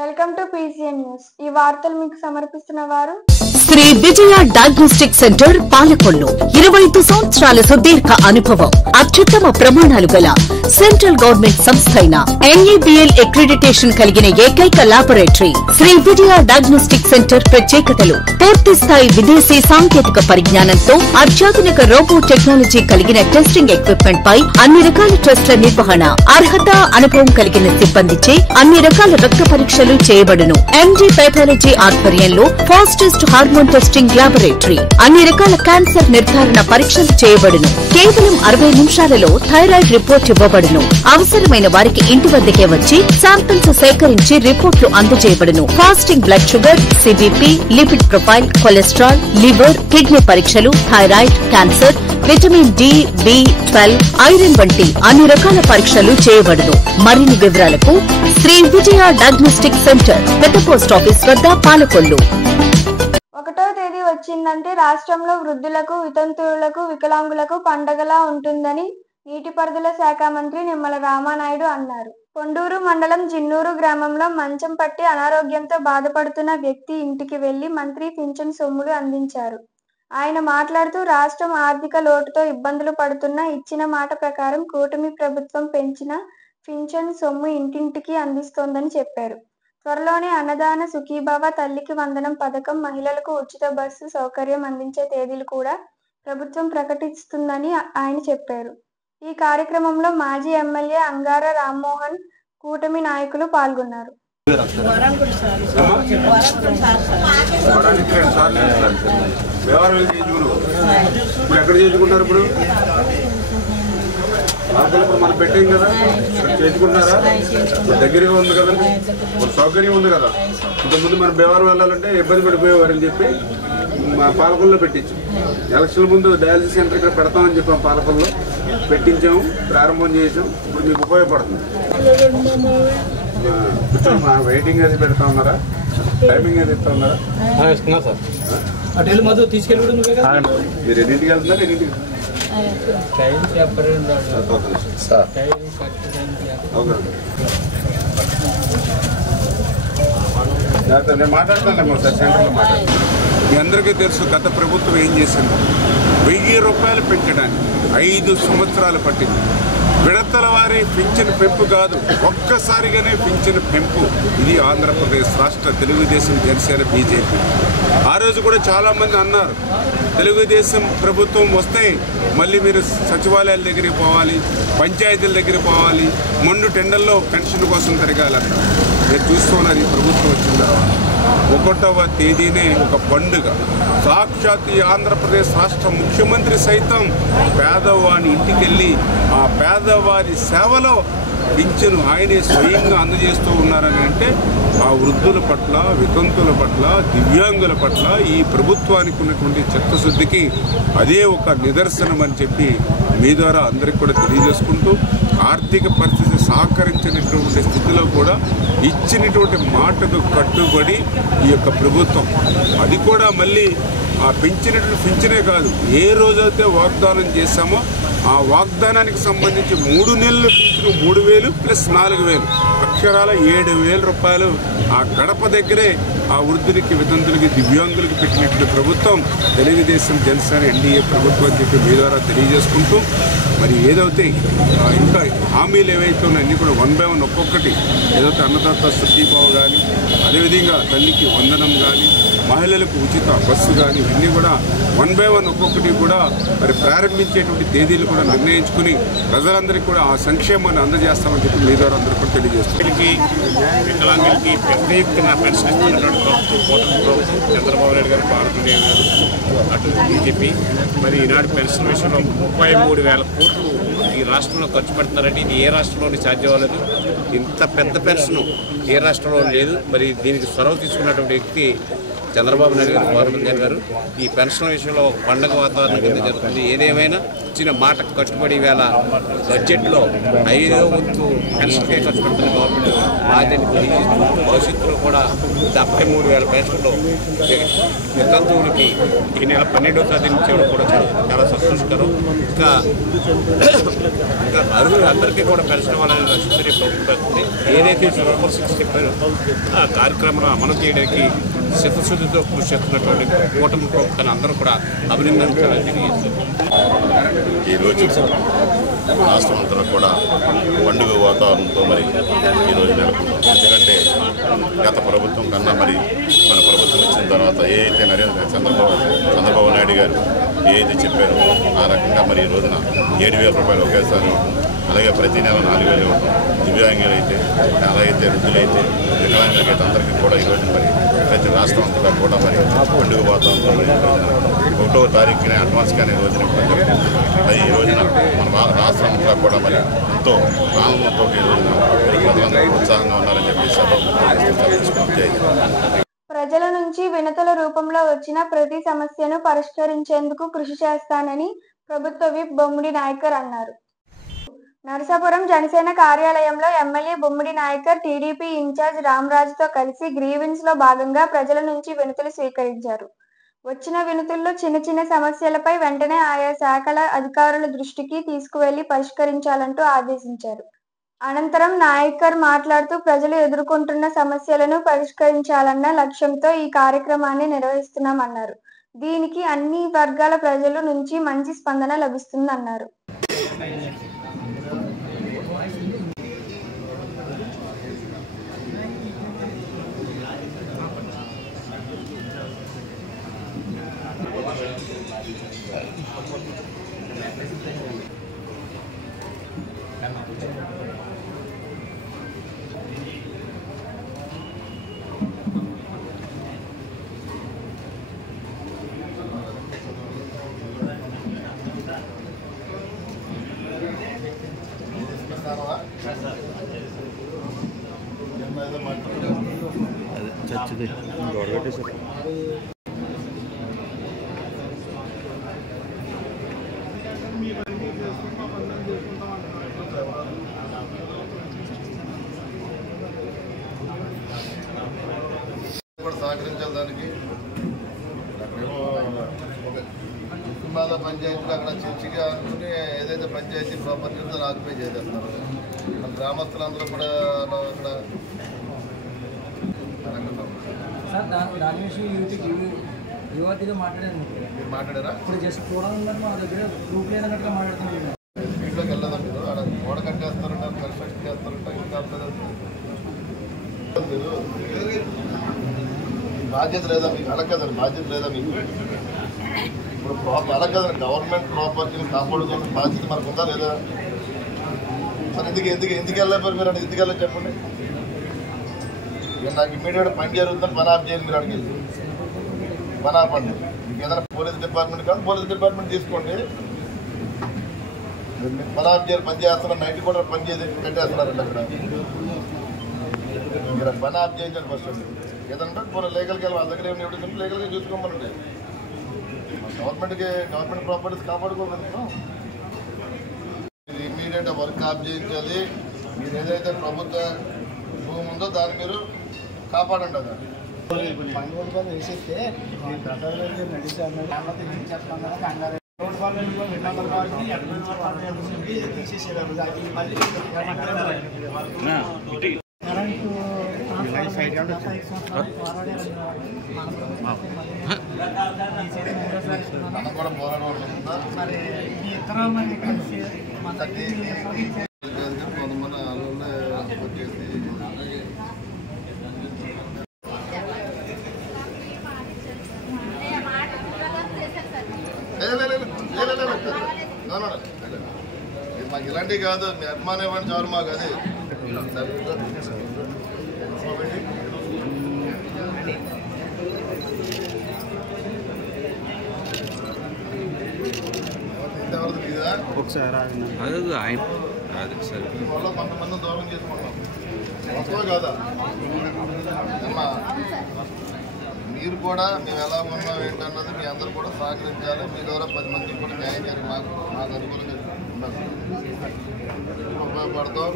Welcome to PCN news. ఈ వార్తలు మీకు సమర్పిస్తున్న వారు శ్రీ విజయ డయాగ్నోస్టిక్ సెంటర్ పాలకొల్లు. 25 సంవత్సరాల సుదీర్ఘ అనుభవం, అత్యుత్తమ ప్రమాణాలు గల సెంట్రల్ గవర్నమెంట్ సంస్థ అయిన NABL అక్రిడిటేషన్ కలిగిన ఏకైక laboratory Shri Vijaya diagnostic centre. ప్రత్యేకతలు: పూర్తి స్థాయి విదేశీ సాంకేతిక పరిజ్ఞానంతో అత్యాధునిక రోబో టెక్నాలజీ కలిగిన టెస్టింగ్ ఎక్విప్మెంట్ పై అన్ని రకాల టెస్టుల నిర్వహణ, అర్హత, అనుభవం కలిగిన సిబ్బందిచే అన్ని రకాల రక్త పరీక్షలు చేయబడును. MD పైథాలజీ ఆధ్వర్యంలో ఫాస్టెస్ట్ హార్మోన్ టెస్టింగ్ లాబొరేటరీ, అన్ని రకాల క్యాన్సర్ నిర్ధారణ పరీక్షలు చేయబడును. కేవలం 60 నిమిషాలలో థైరాయిడ్ రిపోర్ట్ ఇవ్వబడును. అవసరమైన వారికి ఇంటి వద్దకే వచ్చి శాంపిల్స్ సేకరించి రిపోర్టులు అందజేయబడును. Fasting blood sugar, CBP, lipid profile, cholesterol, liver, kidney పరీక్షలు, thyroid, cancer, vitamin D, B12, iron వంటి అన్ని రకాల పరీక్షలు చేయబడును. మరిన్ని వివరాలకు శ్రీ విజయ డయాగ్నోస్టిక్ సెంటర్, పెద్ద పోస్ట్ ఆఫీస్ వద్ద, పాలకొల్లు. 1వ తేదీ వచ్చిందంటే రాష్ట్రంలో వృద్ధులకు, వితంతువులకు, వికలాంగులకు పండగలా ఉంటుందని నీటిపారుదల శాఖ మంత్రి నిమ్మల రామానాయుడు అన్నారు. కొండూరు మండలం జిన్నూరు గ్రామంలో మంచం పట్టి అనారోగ్యంతో బాధపడుతున్న వ్యక్తి ఇంటికి వెళ్లి మంత్రి పింఛన్ సొమ్ములు అందించారు. ఆయన మాట్లాడుతూ రాష్ట్రం ఆర్థిక లోటుతో ఇబ్బందులు పడుతున్నా ఇచ్చిన మాట ప్రకారం కూటమి ప్రభుత్వం పెంచిన పింఛన్ సొమ్ము ఇంటింటికి అందిస్తోందని చెప్పారు. త్వరలోనే అన్నదాన సుఖీభావ, తల్లికి వందనం పథకం, మహిళలకు ఉచిత బస్సు సౌకర్యం అందించే తేదీలు కూడా ప్రభుత్వం ప్రకటిస్తుందని ఆయన చెప్పారు. ఈ కార్యక్రమంలో మాజీ ఎమ్మెల్యే అంగార రామ్మోహన్, కూటమి నాయకులు పాల్గొన్నారు. మనం పెట్టాం కదా, చేసుకుంటున్నారా? దగ్గరగా ఉంది కదా, సౌకర్యం ఉంది కదా. ఇంతకుముందు మనం బేవారం వెళ్ళాలంటే ఇబ్బంది పడిపోయేవారని చెప్పి మా పాలకొల్లో పెట్టించాం. ఎలక్షన్ ముందు డయాలసిస్ సెంటర్ ఇక్కడ పెడతామని చెప్పాం, పాలకొల్లో పెట్టించాము, ప్రారంభం చేసాం. ఇప్పుడు మీకు ఉపయోగపడుతుంది. వెయిటింగ్ అది పెడతా ఉన్నారా? టైమింగ్ అది ఇస్తా ఉన్నారా? మీరు ఎన్నింటికి వెళ్తున్నారు? ఎన్నింటికి నేను మాట్లాడతాను సార్, సెంటర్లో మాట్లాడతాను. మీ అందరికీ తెలుసు గత ప్రభుత్వం ఏం చేసింది. 1000 రూపాయలు పెంచడానికి 5 సంవత్సరాలు పట్టింది. విడతల వారి పింఛను పెంపు కాదు, ఒక్కసారిగానే పింఛను పెంపు. ఇది ఆంధ్రప్రదేశ్ రాష్ట్ర తెలుగుదేశం, జనసేన, బీజేపీ. ఆ రోజు కూడా చాలామంది అన్నారు, తెలుగుదేశం ప్రభుత్వం వస్తే మళ్ళీ మీరు సచివాలయాల దగ్గరికి పోవాలి, పంచాయతీల దగ్గరికి పోవాలి, మొండు టెండర్లో పెన్షన్ కోసం తిరగాలన్నారు. నేను చూస్తున్నది ఈ ప్రభుత్వం వచ్చిన తర్వాత 1వ తేదీనే ఒక పండుగ. సాక్షాత్ ఈ ఆంధ్రప్రదేశ్ రాష్ట్ర ముఖ్యమంత్రి సైతం పేదవాని ఇంటికెళ్ళి ఆ పేదవారి సేవలో పింఛను ఆయనే స్వయంగా అందజేస్తూ ఉన్నారని అంటే ఆ వృద్ధుల పట్ల, వితంతుల పట్ల, దివ్యాంగుల పట్ల ఈ ప్రభుత్వానికి ఉన్నటువంటి చిత్తశుద్ధికి అదే ఒక నిదర్శనం అని చెప్పి మీ ద్వారా అందరికి కూడా తెలియజేసుకుంటూ, ఆర్థిక పరిస్థితి సహకరించినటువంటి స్థితిలో కూడా ఇచ్చినటువంటి మాటకు కట్టుబడి ఈ యొక్క ప్రభుత్వం, అది కూడా మళ్ళీ ఆ పింఛనే కాదు, ఏ రోజైతే వాగ్దానం చేశామో ఆ వాగ్దానానికి సంబంధించి 3 నెలలు పింఛను 3000 ప్లస్ 4000, అక్షరాల 7000 రూపాయలు ఆ గడప దగ్గరే ఆ వృద్ధులకి, వితంతులకి, దివ్యాంగులకి పెట్టినటువంటి ప్రభుత్వం తెలుగుదేశం, జనసేన, NDA ప్రభుత్వం అని చెప్పి మీ ద్వారా తెలియజేసుకుంటూ, మరి ఏదైతే ఇంకా హామీలు ఏవైతే ఉన్నాయో అన్నీ కూడా 1 by 1 ఒక్కొక్కటి, ఏదైతే అన్నదాత సుఖీభావ కానీ, అదేవిధంగా తల్లికి వందనం కానీ, మహిళలకు ఉచిత బస్సు కానీ, ఇవన్నీ కూడా 1 by 1 ఒక్కొక్కటి కూడా మరి ప్రారంభించేటువంటి తేదీలు కూడా నిర్ణయించుకుని ప్రజలందరికీ కూడా ఆ సంక్షేమాన్ని అందజేస్తామని చెప్పి మీ ద్వారా అందరూ కూడా తెలియజేస్తాం. వికలాంగులకి పెద్ద ఎత్తున పెన్షన్ ఇస్తున్నటువంటి ప్రభుత్వం చంద్రబాబు నాయుడు గారు, భారతదేవి గారు, అటు బీజేపీ, మరి ఈనాడు పెన్షన్ విషయంలో 33,000 కోట్లు ఈ రాష్ట్రంలో ఖర్చు పెడుతున్నారంటే ఇది ఏ రాష్ట్రంలోని సాధ్యం అవ్వలేదు. ఇంత పెద్ద పెన్షన్ ఏ రాష్ట్రంలో లేదు. మరి దీనికి చొరవ తీసుకున్నటువంటి వ్యక్తి చంద్రబాబు నాయుడు గారు, భారతదేవి గారు. ఈ పెన్షన్ విషయంలో పండగ వాతావరణం కింద జరుగుతుంది. ఏదేమైనా ఇచ్చిన మాటకు కట్టుబడి వేళ బడ్జెట్లో 5వ వంతు పెన్షన్కే ఖర్చు పెడుతున్న గవర్నమెంట్ బాధ్యతని తెలియజేస్తూ భవిష్యత్తులో కూడా 73,000 పెన్షన్లు వితంతువులకి ఈ నెల 12వ తేదీ నుంచి కూడా చాలా సంతోషకరం. ఇంకా అర్హులు అందరికీ కూడా పెన్షన్ ఇవ్వాలని లక్ష్యంతో ప్రభుత్వం ఏదైతే సూపర్ 6 చెప్పారో ఆ కార్యక్రమాన్ని అమలు చేయడానికి చిత్తశుద్ధితో కృషి చేస్తున్నటువంటి కూటమి ప్రభుత్వాన్ని అందరూ కూడా అభినందించాలని తెలియజేస్తారు. ఈరోజు రాష్ట్రం అంతా కూడా పండుగ వాతావరణంతో మరి ఈరోజు నెలకొంటాం. ఎందుకంటే గత ప్రభుత్వం కన్నా మరి మన ప్రభుత్వం వచ్చిన తర్వాత ఏదైతే చంద్రబాబు నాయుడు గారు ఏదైతే చెప్పారో ఆ రకంగా మరి ఈ రోజున 7,000 రూపాయలు ఒకేసారి ఇవ్వటం, అలాగే ప్రతి నెల 4,000 ఇవ్వటం, దివ్యాంగులు అయితే అలాగైతే వృద్ధులైతే వికలాంగులకైతే అందరికీ కూడా ఈరోజు మరి ప్రతి రాష్ట్రం అంతటా కూడా మరి పండుగ వాతావరణంలో మరి 1వ తారీఖునే అడ్వాన్స్గానే రోజున అది ఈ రోజున మన రాష్ట్రం అంతా కూడా మరి ఎంతో ఆనందంతో ఈ రోజున మరి ప్రజలందరూ ఉత్సాహంగా ఉన్నారని చెప్పి ప్రజల నుంచి వినతుల రూపంలో వచ్చిన ప్రతి సమస్యను పరిష్కరించేందుకు కృషి చేస్తానని ప్రభుత్వ విప్ బొమ్మిడి నాయకర్ అన్నారు. నరసాపురం జనసేన కార్యాలయంలో ఎమ్మెల్యే బొమ్మిడి నాయకర్ టీడీపీ ఇన్ఛార్జ్ రామరాజుతో కలిసి గ్రీవెన్స్ లో భాగంగా ప్రజల నుంచి వినతులు స్వీకరించారు. వచ్చిన వినతుల్లో చిన్న చిన్న సమస్యలపై వెంటనే ఆయా శాఖల అధికారుల దృష్టికి తీసుకువెళ్లి పరిష్కరించాలంటూ ఆదేశించారు. అనంతరం నాయకర్ మాట్లాడుతూ ప్రజలు ఎదుర్కొంటున్న సమస్యలను పరిష్కరించాలన్న లక్ష్యంతో ఈ కార్యక్రమాన్ని నిర్వహిస్తున్నామన్నారు. దీనికి అన్ని వర్గాల ప్రజల నుంచి మంచి స్పందన లభిస్తుందన్నారు. సహకరించాలి. దానికి అక్కడేమో కుటుంబాల పంచాయతీలు అక్కడ చర్చిగా అనుకుని ఏదైతే పంచాయతీ ప్రాపర్టీ ఉందో ఆక్యుపై చేసేస్తున్నారు. మన గ్రామస్తులందరూ కూడా అక్కడ దాని విషయం యువతిగా మాట్లాడాను. మీరు మాట్లాడారా? ఇప్పుడు జస్ట్ చూడాలన్నారు మా దగ్గర గ్రూప్ లేదన్నట్టుగా మాట్లాడుతున్నాను. ఇంట్లోకి వెళ్ళదా మీరు? అక్కడ గోడ కట్టేస్తారంట, కన్స్ట్రక్షన్ చేస్తారంట, ఇంకా మీరు బాధ్యత లేదా మీకు? అలా కదండి, బాధ్యత లేదా మీకు? ఇప్పుడు అలా కదండి, గవర్నమెంట్ ప్రాపర్టీని కాపాడుకోవాల్సిన బాధ్యత మనకు ఉందా లేదా? సరే ఎందుకు వెళ్ళలేపారు మీరు? అంటే ఎందుకు వెళ్ళలేదు చెప్పండి. నాకు ఇమీడియట్ పని జరుగుతుందని పని ఆఫ్ చేయండి. మీరు అడిగి పని ఆపండి. మీకు ఏదైనా పోలీస్ డిపార్ట్మెంట్ కాదు, పోలీస్ డిపార్ట్మెంట్ తీసుకోండి. పని ఆఫ్ చేయాలి, పని చేస్తున్నారు. నైట్ కూడా పని చేసి కట్టేస్తున్నారండి అక్కడ. మీరు పని ఆఫ్ చేయించండి ఫస్ట్. ఏదంటే లీగల్కి వెళ్ళి వాళ్ళ దగ్గర ఏమైనా ఎవరు లీగల్గా చూసుకోమనండి. గవర్నమెంట్ ప్రాపర్టీస్ కాపాడుకోవాలి. మీరు ఇమీడియట్ వర్క్ ఆఫ్ చేయించాలి. మీరు ఏదైతే ప్రభుత్వ భూమి ఉందో దాన్ని మీరు కాపాడండి. అది వేసేస్తే మనం కూడా పోరాటం ఉంటుందా? కొంతమంది అలా వచ్చేసి మాకు ఇలాంటివి కాదు. మీ అభిమానం ఇవ్వండి చాలు మాకు. అది వల్ల కొంతమంది దూరం చేసుకుంటాం. వస్తావు కాదా అమ్మా? మీరు కూడా మేము ఎలా ఉన్నాం ఏంటన్నది మీ అందరూ కూడా సహకరించాలి. మీ ద్వారా 10 మందికి కూడా న్యాయం చేయాలి. మాకు అనుకూలంగా ఉండాలి. ఉపయోగపడతాం.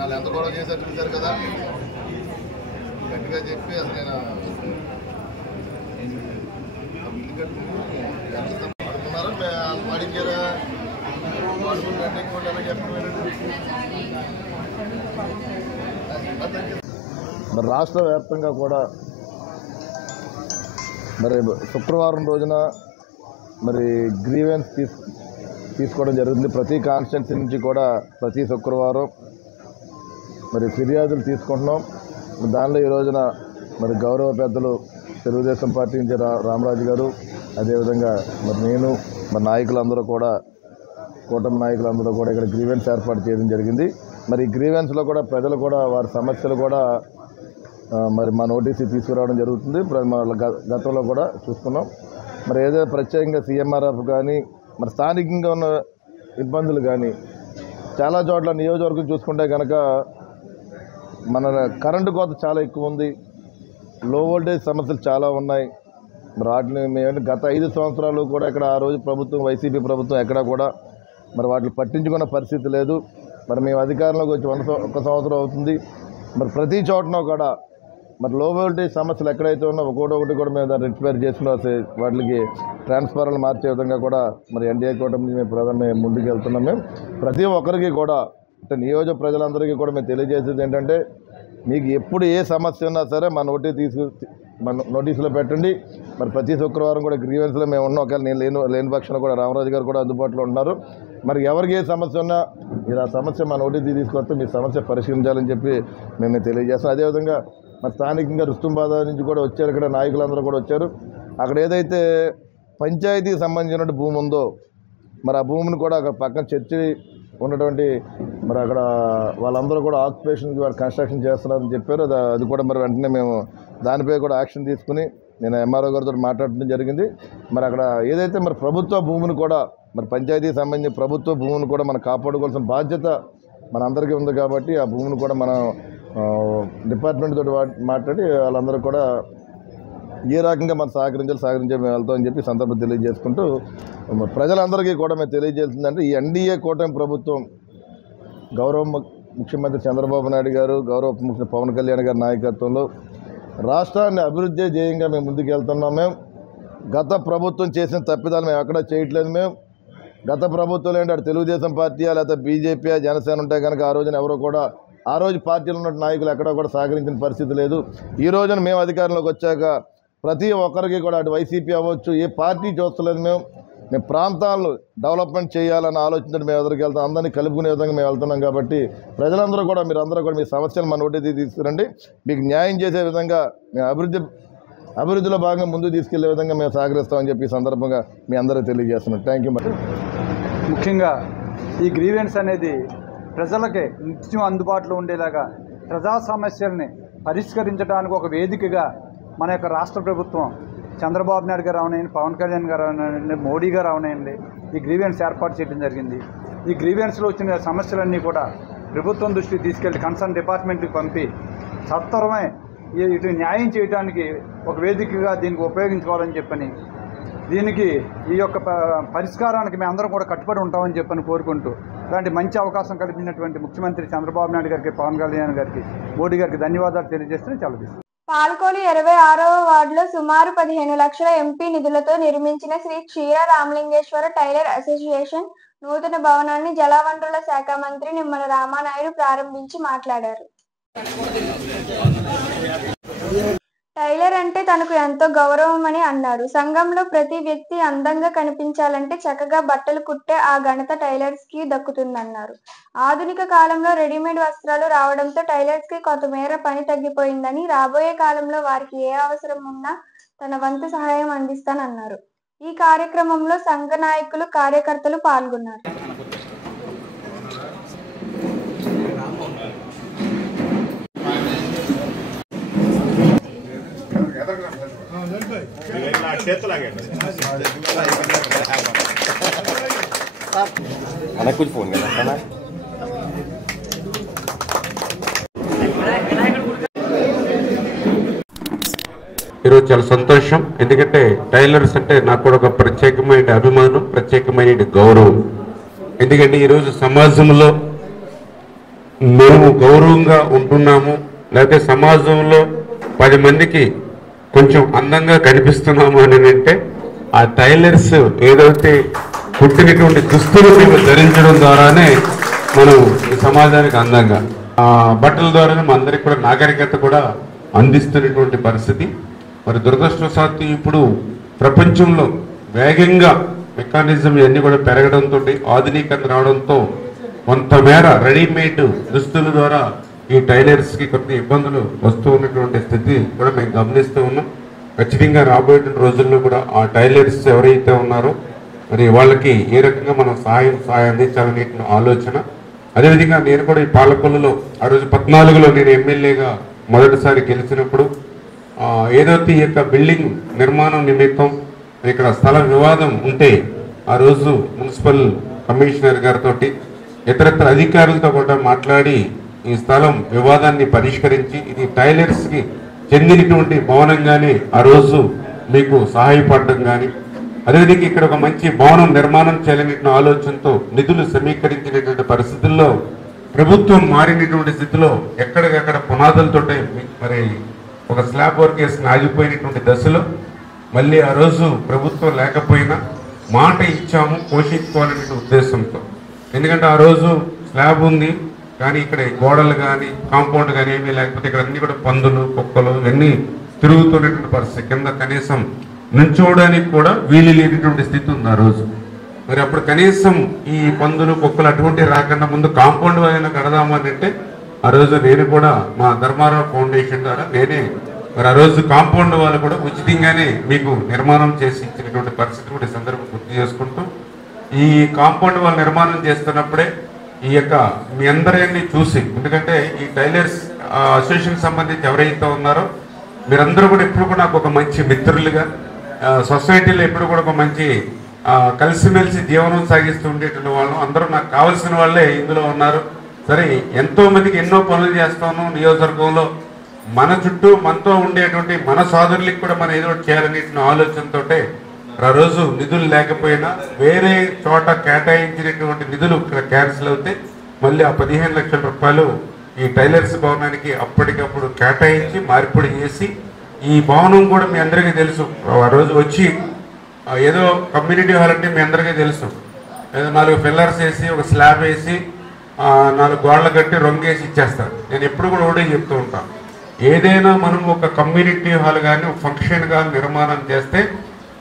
వాళ్ళు ఎంత గొడవ చేశారు చూశారు కదా. గట్టిగా చెప్పి అసలు నేను ఇల్లు కట్టుకుని పడుకున్నారా పాడించారా పడుకుంటే ఇంకోటి ఎలా చెప్పడం. మరి రాష్ట్ర వ్యాప్తంగా కూడా మరి శుక్రవారం రోజున మరి గ్రీవెన్స్ తీసుకోవడం జరుగుతుంది. ప్రతి కాన్స్టిట్యున్సీ నుంచి కూడా ప్రతి శుక్రవారం మరి ఫిర్యాదులు తీసుకుంటున్నాం. దానిలో ఈ రోజున మరి గౌరవ పెద్దలు తెలుగుదేశం పార్టీ నుంచి రామరాజు గారు, అదేవిధంగా మరి నేను మరి నాయకులందరూ కూడా కూటమి నాయకులందరూ కూడా ఇక్కడ గ్రీవెన్స్ ఏర్పాటు చేయడం జరిగింది. మరి ఈ గ్రీవెన్స్లో కూడా ప్రజలు కూడా వారి సమస్యలు కూడా మరి మా నోటీసు తీసుకురావడం జరుగుతుంది. గతంలో కూడా చూసుకున్నాం. మరి ఏదో ప్రత్యేకంగా సీఎంఆర్ఎఫ్ కానీ మరి స్థానికంగా ఉన్న ఇబ్బందులు కానీ చాలా చోట్ల నియోజకవర్గం చూసుకుంటే కనుక మన కరెంటు కోత చాలా ఎక్కువ ఉంది, లో వోల్టేజ్ సమస్యలు చాలా ఉన్నాయి. మరి వాటిని మేము గత 5 సంవత్సరాలు కూడా ఇక్కడ ఆ రోజు ప్రభుత్వం వైసీపీ ప్రభుత్వం ఎక్కడా కూడా మరి వాటిని పట్టించుకున్న పరిస్థితి లేదు. మరి మేము అధికారంలోకి వచ్చి 1 సంవత్సరం అవుతుంది. మరి ప్రతి చోటనో కూడా మరి లో వోల్టేజ్ సమస్యలు ఎక్కడైతే ఉన్నా ఒకటి కూడా మేము దాన్ని రిపేర్ చేసుకుని వాటికి ట్రాన్స్ఫార్మర్లు మార్చే విధంగా కూడా మరి ఎన్డీఏ కూటమి మేము ముందుకు వెళ్తున్నాం. మేము ప్రతి ఒక్కరికి కూడా అంటే నియోజక ప్రజలందరికీ కూడా మేము తెలియజేసేది ఏంటంటే, మీకు ఎప్పుడు ఏ సమస్య ఉన్నా సరే మా నోటీసులో పెట్టండి. మరి ప్రతి శుక్రవారం కూడా గ్రీవెన్స్లో మేము ఉన్నాం. ఒకవేళ నేను లేని పక్షంలో కూడా రామరాజు గారు కూడా అందుబాటులో ఉన్నారు. మరి ఎవరికి ఏ సమస్య ఉన్నా మీరు ఆ సమస్య మా నోటీసు తీసుకొస్తే మీ సమస్య పరిష్కరించాలని చెప్పి మేము తెలియజేస్తాం. అదేవిధంగా మరి స్థానికంగా రుస్తుంబాద నుంచి కూడా వచ్చారు, ఇక్కడ నాయకులందరూ కూడా వచ్చారు. అక్కడ ఏదైతే పంచాయతీకి సంబంధించిన భూమి ఉందో మరి ఆ భూమిని కూడా అక్కడ పక్కన చర్చి ఉన్నటువంటి మరి అక్కడ వాళ్ళందరూ కూడా ఆక్యుపేషన్కి వాళ్ళు కన్స్ట్రక్షన్ చేస్తున్నారని చెప్పారు. అది కూడా మరి వెంటనే మేము దానిపై కూడా యాక్షన్ తీసుకుని నేను ఎంఆర్ఓ గారితో మాట్లాడడం జరిగింది. మరి అక్కడ ఏదైతే మరి ప్రభుత్వ భూమిని కూడా మరి పంచాయతీకి సంబంధించి ప్రభుత్వ భూమిని కూడా మనం కాపాడుకోవాల్సిన బాధ్యత మనందరికీ ఉంది. కాబట్టి ఆ భూమిని కూడా మనం డిపార్ట్మెంట్ తోటి మాట్లాడి వాళ్ళందరూ కూడా ఏ రకంగా మనం సహకరించే మేము వెళ్తామని చెప్పి సందర్భం తెలియజేసుకుంటూ ప్రజలందరికీ కూడా మేము తెలియజేస్తుందంటే, ఈ ఎన్డీఏ కూటమి ప్రభుత్వం గౌరవ ముఖ్యమంత్రి చంద్రబాబు నాయుడు గారు, గౌరవ ముఖ్యమంత్రి పవన్ కళ్యాణ్ గారి నాయకత్వంలో రాష్ట్రాన్ని అభివృద్ధి ధ్యేయంగా మేము ముందుకు వెళ్తున్నాం. మేము గత ప్రభుత్వం చేసిన తప్పిదాలు మేము ఎక్కడా చేయట్లేదు. మేము గత ప్రభుత్వం ఏంటంటే తెలుగుదేశం పార్టీ లేకపోతే బీజేపీ జనసేన ఉంటే కనుక ఆ రోజున ఎవరో కూడా ఆ రోజు పార్టీలో ఉన్న నాయకులు ఎక్కడా కూడా సహకరించిన పరిస్థితి లేదు. ఈ రోజున మేము అధికారంలోకి వచ్చాక ప్రతి ఒక్కరికి కూడా అటు వైసీపీ అవ్వచ్చు ఏ పార్టీ చూస్తలేదు. మేము ప్రాంతాలను డెవలప్మెంట్ చేయాలని ఆలోచించడం మేము ఎదురుకు వెళ్తాం. అందరినీ కలుపుకునే విధంగా మేము వెళ్తున్నాం. కాబట్టి ప్రజలందరూ కూడా మీరందరూ కూడా మీ సమస్యలు మన నోటీసు తీసుకురండి. మీకు న్యాయం చేసే విధంగా మేము అభివృద్ధిలో భాగంగా ముందుకు తీసుకెళ్లే విధంగా మేము సహకరిస్తామని చెప్పి ఈ సందర్భంగా మీ అందరూ తెలియజేస్తున్నాం. Thank you. ముఖ్యంగా ఈ గ్రీవెన్స్ అనేది ప్రజలకి నిత్యం అందుబాటులో ఉండేలాగా ప్రజా సమస్యల్ని పరిష్కరించడానికి ఒక వేదికగా మన యొక్క రాష్ట్ర ప్రభుత్వం చంద్రబాబు నాయుడు గారు అవనండి, పవన్ కళ్యాణ్ గారు అవనండి, మోడీ గారు అవనండి ఈ గ్రీవెన్స్ ఏర్పాటు చేయడం జరిగింది. ఈ గ్రీవెన్స్లో వచ్చిన సమస్యలన్నీ కూడా ప్రభుత్వం దృష్టికి తీసుకెళ్లి కన్సర్న్ డిపార్ట్మెంట్కి పంపి సత్వరమే ఇటు న్యాయం చేయడానికి ఒక వేదికగా దీనికి ఉపయోగించుకోవాలని చెప్పని, దీనికి ఈ యొక్క పరిష్కారానికి మేము అందరం కూడా కట్టుబడి ఉంటామని చెప్పని కోరుకుంటూ ఇలాంటి మంచి అవకాశం కల్పించినటువంటి ముఖ్యమంత్రి చంద్రబాబు నాయుడు గారికి, పవన్ కళ్యాణ్ గారికి, మోడీ గారికి ధన్యవాదాలు తెలియజేస్తూ చాలా పాల్కోలు 26వ వార్డులో సుమారు 15 లక్షల ఎంపీ నిధులతో నిర్మించిన శ్రీ క్షీర రామలింగేశ్వర టైలర్ అసోసియేషన్ నూతన భవనాన్ని జలవనరుల శాఖ మంత్రి నిమ్మల రామానాయుడు ప్రారంభించి మాట్లాడారు. టైలర్ అంటే తనకు ఎంతో గౌరవం అని అన్నారు. సంఘంలో ప్రతి వ్యక్తి అందంగా కనిపించాలంటే చక్కగా బట్టలు కుట్టే ఆ ఘనత టైలర్స్ కి దక్కుతుందన్నారు. ఆధునిక కాలంలో రెడీమేడ్ వస్త్రాలు రావడంతో టైలర్స్ కి కొంతమేర పని తగ్గిపోయిందని, రాబోయే కాలంలో వారికి ఏ అవసరం ఉన్నా తన వంతు సహాయం అందిస్తానన్నారు. ఈ కార్యక్రమంలో సంఘ నాయకులు, కార్యకర్తలు పాల్గొన్నారు. कुछ फोन करना ఈరోజు చాలా సంతోషం. ఎందుకంటే టైలర్స్ అంటే నాకు కూడా ఒక ప్రత్యేకమైన అభిమానం, ప్రత్యేకమైన గౌరవం. ఎందుకంటే ఈరోజు సమాజంలో మేము గౌరవంగా ఉంటున్నాము, లేకపోతే సమాజంలో 10 మందికి కొంచెం అందంగా కనిపిస్తున్నాము అని అంటే ఆ టైలర్స్ ఏదైతే పుట్టినటువంటి దుస్తులు మేము ధరించడం ద్వారానే మనం ఈ సమాజానికి అందంగా బట్టల ద్వారానే మా అందరికి కూడా నాగరికత కూడా అందిస్తున్నటువంటి పరిస్థితి. మరి దురదృష్టవశాత్తు ఇప్పుడు ప్రపంచంలో వేగంగా మెకానిజం ఇవన్నీ కూడా పెరగడంతో, ఆధునీకరణ రావడంతో కొంతమేర రెడీమేడ్ దుస్తుల ద్వారా ఈ టైలర్స్కి కొన్ని ఇబ్బందులు వస్తూ ఉన్నటువంటి స్థితి కూడా మేము గమనిస్తూ ఉన్నాం. ఖచ్చితంగా రాబోయే రోజుల్లో కూడా ఆ టైలర్స్ ఎవరైతే ఉన్నారో మరి వాళ్ళకి ఏ రకంగా మనం సహాయం అందించాలనే ఆలోచన. అదేవిధంగా నేను కూడా ఈ పాలకొల్లులో ఆ రోజు 14లో నేను ఎమ్మెల్యేగా మొదటిసారి గెలిచినప్పుడు ఏదైతే ఈ యొక్క బిల్డింగ్ నిర్మాణం నిమిత్తం ఇక్కడ స్థల వివాదం ఉంటే ఆ రోజు మున్సిపల్ కమిషనర్ గారితో ఇతరత్ర అధికారులతో కూడా మాట్లాడి ఈ స్థలం వివాదాన్ని పరిష్కరించి ఇది టైలర్స్కి చెందినటువంటి భవనంగానే ఆ రోజు మీకు సహాయపడడం కానీ, అదేవిధంగా ఇక్కడ ఒక మంచి భవనం నిర్మాణం చేయాలనే ఆలోచనతో నిధులు సమీకరించినటువంటి పరిస్థితుల్లో ప్రభుత్వం మారినటువంటి స్థితిలో ఎక్కడికక్కడ పునాదులతో మరి ఒక స్లాబ్ వర్క్ వేసిన ఆగిపోయినటువంటి దశలో మళ్ళీ ఆ రోజు ప్రభుత్వం లేకపోయినా మాట ఇచ్చాము పోషించుకోవాలనే ఉద్దేశంతో. ఎందుకంటే ఆ రోజు స్లాబ్ ఉంది కానీ ఇక్కడ గోడలు కానీ కాంపౌండ్ కానీ ఏమీ లేకపోతే ఇక్కడ అన్ని కూడా పందులు కుక్కలు ఇవన్నీ తిరుగుతున్నటువంటి పరిస్థితి, కింద కనీసం నుంచోవడానికి కూడా వీలు లేనటువంటి స్థితి ఉంది ఆ రోజు. మరి అప్పుడు కనీసం ఈ పందులు కుక్కలు అటువంటి రాకుండా ముందు కాంపౌండ్ అయినా కడదాము అని అంటే ఆ రోజు నేను కూడా మా ధర్మారావు ఫౌండేషన్ ద్వారా నేనే మరి ఆ రోజు కాంపౌండ్ వాళ్ళు కూడా ఉచితంగానే మీకు నిర్మాణం చేసి ఇచ్చినటువంటి పరిస్థితి కూడా ఈ సందర్భం గుర్తు చేసుకుంటూ, ఈ కాంపౌండ్ వాళ్ళు నిర్మాణం చేస్తున్నప్పుడే ఈ యొక్క మీ అందరినీ చూసి, ఎందుకంటే ఈ టైలర్స్ అసోసియేషన్ సంబంధించి ఎవరైతే ఉన్నారో మీరందరూ కూడా ఎప్పుడు కూడా నాకు ఒక మంచి మిత్రులుగా, సొసైటీలో ఎప్పుడు కూడా ఒక మంచి కలిసిమెలిసి జీవనం సాగిస్తూ ఉండేటువంటి వాళ్ళు అందరూ నాకు కావాల్సిన వాళ్ళే ఇందులో ఉన్నారు. సరే, ఎంతో మందికి ఎన్నో పనులు చేస్తాను నియోజకవర్గంలో, మన చుట్టూ మనతో ఉండేటువంటి మన సోదరులకి కూడా మనం ఏదో చేయాలనే ఆలోచనతో ఆ రోజు నిధులు లేకపోయినా వేరే చోట కేటాయించినటువంటి నిధులు ఇక్కడ క్యాన్సిల్ అవుతే మళ్ళీ ఆ 15 లక్షల రూపాయలు ఈ టైలర్స్ భవనానికి అప్పటికప్పుడు కేటాయించి మార్పిడి చేసి, ఈ భవనం కూడా మీ అందరికీ తెలుసు, ఆ రోజు వచ్చి ఏదో కమ్యూనిటీ హాల్ అంటే మీ అందరికీ తెలుసు, ఏదో 4 పిల్లర్స్ వేసి ఒక స్లాబ్ వేసి 4 గోడలు కట్టి రొంగేసి ఇచ్చేస్తారు. నేను ఎప్పుడు కూడా ఒకటే చెప్తూ ఉంటాను, ఏదైనా మనం ఒక కమ్యూనిటీ హాల్ కానీ ఒక ఫంక్షన్ హాల్ నిర్మాణం చేస్తే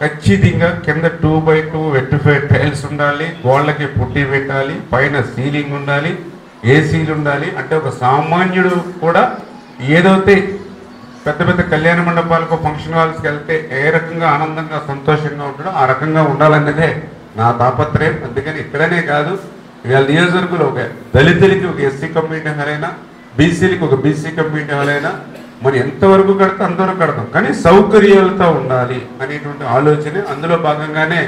ఖచ్చితంగా కింద 2x2 వెట్టిఫైడ్ టైల్స్ ఉండాలి, గోళ్ళకి పుట్టి పెట్టాలి, పైన సీలింగ్ ఉండాలి, ఏసీలు ఉండాలి. అంటే ఒక సామాన్యుడు కూడా ఏదైతే పెద్ద పెద్ద కళ్యాణ మండపాలకు ఫంక్షన్ హాల్స్కి వెళ్తే ఏ రకంగా ఆనందంగా సంతోషంగా ఉంటాడో ఆ రకంగా ఉండాలన్నదే నా తాపత్రయం. అందుకని ఇక్కడనే కాదు, ఇవాళ నియోజకవర్గంలో ఒక దళితులకి ఒక ఎస్సీ కమ్యూనిటీ హాల్ అయినా, బీసీలకి ఒక బీసీ కమ్యూనిటీ హాల్ అయినా మరి ఎంతవరకు కడతాం అంతవరకు కడతాం, కానీ సౌకర్యాలతో ఉండాలి అనేటువంటి ఆలోచన. అందులో భాగంగానే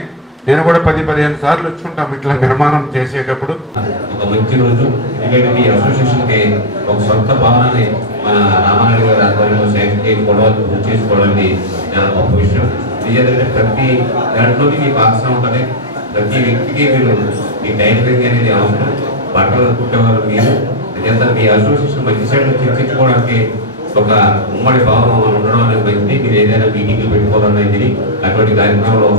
నేను కూడా 10-15 సార్లు వచ్చుకుంటాం ఇట్లా నిర్మాణం చేసేటప్పుడు. ఒక మంచి రోజు, ఎందుకంటే ఈ అసోసియేషన్కి ఒక సొంత భవనాన్ని మన రామారెడ్డి గారి ఆధ్వర్యంలో గొడవలు చేసుకోవడానికి చాలా గొప్ప విషయం. ఎందుకంటే ప్రతి దాంట్లోకి మీ భాగస్వామ్యం ఉంటుంది, ప్రతి వ్యక్తికి మీరు ఈ టైలరింగ్ అనేది అవసరం, బట్టలు కుట్టేవారు మీరు. ఎందుకంటే మీ అసోసియేషన్ మంచి సైడ్ చర్చించుకోవడానికి ఒక ఉమ్మడి భావన ఉండడం అనేది మంచిది. మీరు ఏదైనా మీటింగ్లు పెట్టుకోవాలనేది అటువంటి కార్యక్రమంలో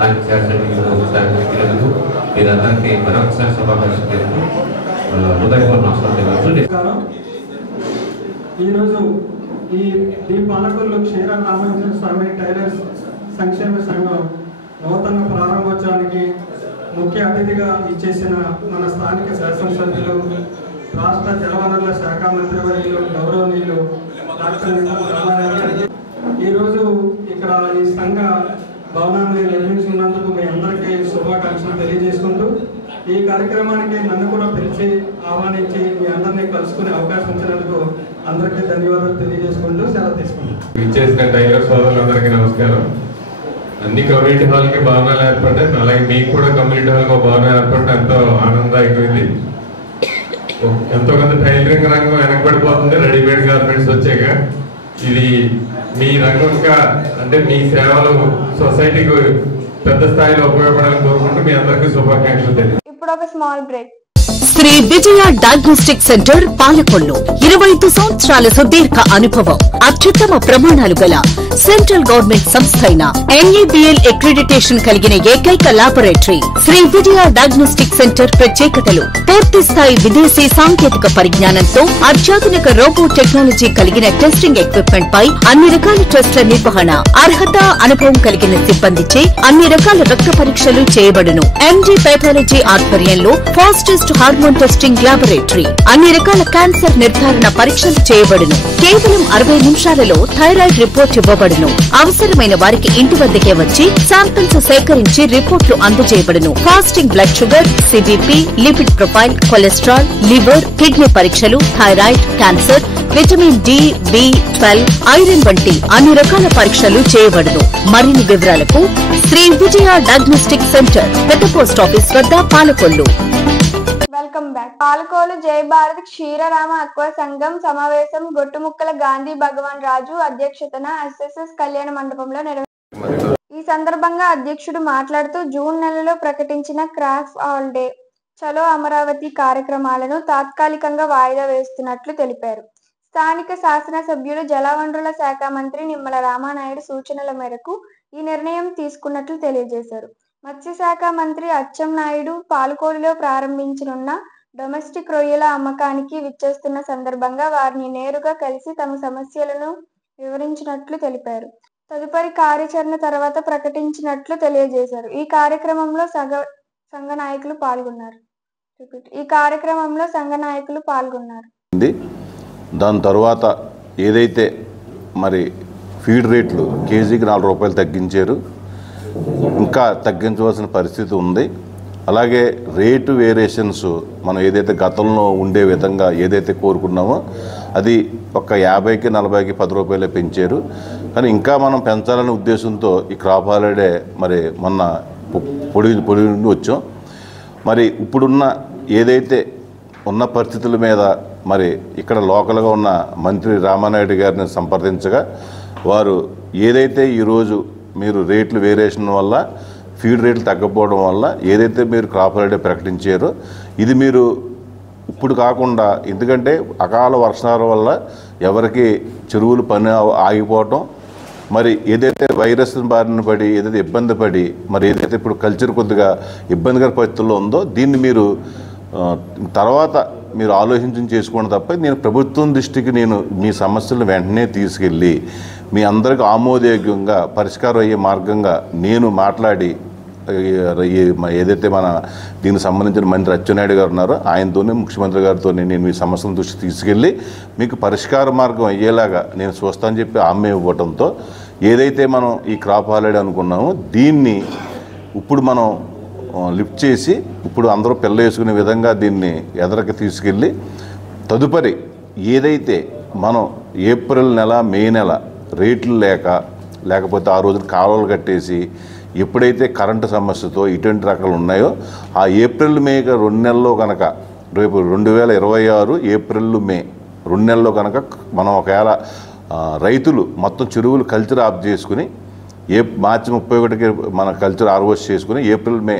దానికి చేసినందుకు మీరందరికీ మరొకసారి శుభాకాంక్షలు తెలుపు హృదయపూర్వక నమస్కారం తెలుసు. ఈరోజు ఈ పాలకొల్లు క్షీర రామచంద్ర స్వామి టైలర్స్ సంక్షేమ సంఘం నూతన ప్రారంభోత్సవానికి ముఖ్య అతిథిగా ఇచ్చేసిన మన స్థానిక శాసనసభ్యులు, రాష్ట్ర జలవనరుల శాఖ మంత్రివర్యులు గౌరవనీయులు డాక్టర్ రామారావు గారికి ఈరోజు ఇక్కడ ఈ సంఘ భవనాన్ని నిర్మించుకున్నందుకు మీ అందరికీ శుభాకాంక్షలు తెలియజేసుకుంటూ, ఈ కార్యక్రమానికి నన్ను కూడా పిలిచి ఆహ్వానించి మీ అందరినీ కలుసుకునే అవకాశం ఇచ్చినందుకు అందరికీ ధన్యవాదాలు తెలియజేసుకుంటూ సెలవు తీసుకుంటాం. ఇచ్చేసిన టైలర్ సోదరులందరికీ నమస్కారం. అన్ని కమ్యూనిటీ హాల్కి భవనాలు ఏర్పడ్డాయి, అలాగే మీకు కూడా కమ్యూనిటీ హాల్కి భవనం ఏర్పడటం ఎంతో ఆనందదాయకమైంది. ఎంతో కొంత టైలరింగ్ రంగం వెనకబడిపోతుంది రెడీమేడ్ గార్మెంట్స్ వచ్చాక. ఇది మీ రంగం ఇంకా అంటే మీ సేవలు సొసైటీకి పెద్ద స్థాయిలో ఉపయోగపడాలని కోరుకుంటూ మీ అందరికీ శుభాకాంక్షలు తెలియదు. ఇప్పుడు ఒక small break. Shri Vijaya diagnostic centre Palakollu 25 సంవత్సరాల సుదీర్ఘ అనుభవం అత్యుత్తమ ప్రమాణాలు గల సెంట్రల్ గవర్నమెంట్ సంస్థ అయిన NABL అక్రిడిటేషన్ కలిగిన ఏకైక laboratory Shri Vijaya diagnostic centre ప్రత్యేకతలు పూర్తి స్థాయి విదేశీ సాంకేతిక పరిజ్ఞానంతో అత్యాధునిక రోబో టెక్నాలజీ కలిగిన టెస్టింగ్ ఎక్విప్మెంట్ పై అన్ని రకాల టెస్టుల నిర్వహణ అర్హత అనుభవం కలిగిన సిబ్బందిచే అన్ని రకాల రక్త పరీక్షలు చేయబడును MD పైథాలజీ ఆధ్వర్యంలో ఫాస్టెస్ట్ హార్మోన్ టెస్టింగ్ లాబొరేటరీ అన్ని రకాల క్యాన్సర్ నిర్ధారణ పరీక్షలు చేయబడును కేవలం 60 నిమిషాలలో థైరాయిడ్ రిపోర్ట్ ఇవ్వబడును అవసరమైన వారికి ఇంటి వద్దకే వచ్చి శాంపిల్స్ సేకరించి రిపోర్టులు అందజేయబడును fasting blood sugar CBP lipid profile cholesterol liver kidney పరీక్షలు thyroid cancer vitamin D B12 iron వంటి అన్ని రకాల పరీక్షలు చేయబడును మరిన్ని వివరాలకు శ్రీ విజయ డయాగ్నోస్టిక్ సెంటర్ పెద్ద పోస్ట్ ఆఫీస్ వద్ద పాలకొల్లు. Welcome back. పాలకోలు జై భారత్ క్షీరరామ అక్వ సంఘం సమావేశం గొట్టుముక్కల గాంధీ భగవాన్ రాజు అధ్యక్షతన SSS కళ్యాణ మండపంలో నిర్వహించారు. ఈ సందర్భంగా అధ్యక్షుడు మాట్లాడుతూ జూన్ నెలలో ప్రకటించిన క్రాఫ్ట్ ఆల్ డే చలో అమరావతి కార్యక్రమాలను తాత్కాలికంగా వాయిదా వేస్తున్నట్లు తెలిపారు. స్థానిక శాసనసభ్యులు జలవనరుల శాఖ మంత్రి నిమ్మల రామానాయుడు సూచనల మేరకు ఈ నిర్ణయం తీసుకున్నట్లు తెలియజేశారు. మత్స్యశాఖ మంత్రి అచ్చెన్నాయుడు పాలకోలులో ప్రారంభించనున్న డొమెస్టిక్ రొయ్యల అమ్మకానికి విచ్చేస్తున్న సందర్భంగా వారిని నేరుగా కలిసి తమ సమస్యలను వివరించినట్లు తెలిపారు. తదుపరి కార్యాచరణ తర్వాత ప్రకటించినట్లు తెలియజేశారు. ఈ కార్యక్రమంలో సంఘ నాయకులు పాల్గొన్నారు. దాని తర్వాత ఏదైతే మరి ఫీడ్ రేట్లు కేజీకి 4 రూపాయలు తగ్గించారు, ఇంకా తగ్గించవలసిన పరిస్థితి ఉంది. అలాగే రేటు వేరియేషన్స్ మనం ఏదైతే గతంలో ఉండే విధంగా ఏదైతే కోరుకున్నామో అది ఒక 50కి 40కి 10 రూపాయలే పెంచారు. కానీ ఇంకా మనం పెంచాలనే ఉద్దేశంతో ఈ క్రాప్ హాలిడే మరి మొన్న పొడి నుండి వచ్చాం. మరి ఇప్పుడున్న ఏదైతే ఉన్న పరిస్థితుల మీద మరి ఇక్కడ లోకల్గా ఉన్న మంత్రి రామానాయుడు గారిని సంప్రదించగా వారు ఏదైతే ఈరోజు మీరు రేట్లు వేరియేషన్ వల్ల ఫీడ్ రేట్లు తగ్గకపోవడం వల్ల ఏదైతే మీరు క్రాప్ హాలిడే ప్రకటించారో ఇది మీరు ఇప్పుడు కాకుండా, ఎందుకంటే అకాల వర్షాల వల్ల ఎవరికి చెరువులు పని ఆగిపోవటం, మరి ఏదైతే వైరస్ బారిన పడి ఏదైతే ఇబ్బంది పడి మరి ఏదైతే ఇప్పుడు కల్చర్ కొద్దిగా ఇబ్బందికర పరిస్థితుల్లో ఉందో దీన్ని మీరు తర్వాత మీరు ఆలోచించి చేసుకోండి తప్ప నేను ప్రభుత్వం దృష్టికి నేను మీ సమస్యలను వెంటనే తీసుకెళ్ళి మీ అందరికీ ఆమోదయోగ్యంగా పరిష్కారం అయ్యే మార్గంగా నేను మాట్లాడి ఏదైతే మన దీనికి సంబంధించిన మంత్రి అచ్చెన్నాయుడు గారు ఉన్నారో ఆయనతోనే ముఖ్యమంత్రి గారితో నేను మీ సమస్యలను దృష్టికి తీసుకెళ్ళి మీకు పరిష్కార మార్గం అయ్యేలాగా నేను చూస్తానని చెప్పి హామీ ఇవ్వడంతో ఏదైతే మనం ఈ క్రాప్ హాలిడే అనుకున్నామో దీన్ని ఇప్పుడు మనం లిఫ్ట్ చేసి ఇప్పుడు అందరూ పిల్ల వేసుకునే విధంగా దీన్ని ఎదరికి తీసుకెళ్ళి తదుపరి ఏదైతే మనం ఏప్రిల్ నెల మే నెల రేట్లు లేకపోతే ఆ రోజున కాలువలు కట్టేసి ఎప్పుడైతే కరెంటు సమస్యతో ఇటువంటి రకాలు ఉన్నాయో ఆ ఏప్రిల్ మే 2 నెలల్లో కనుక రేపు 2026 ఏప్రిల్ మే 2 నెలల్లో కనుక మనం ఒకవేళ రైతులు మొత్తం చెరువులు కల్చర్ ఆఫ్ చేసుకుని మార్చి 31కి మన కల్చర్ హార్వెస్ట్ చేసుకుని ఏప్రిల్ మే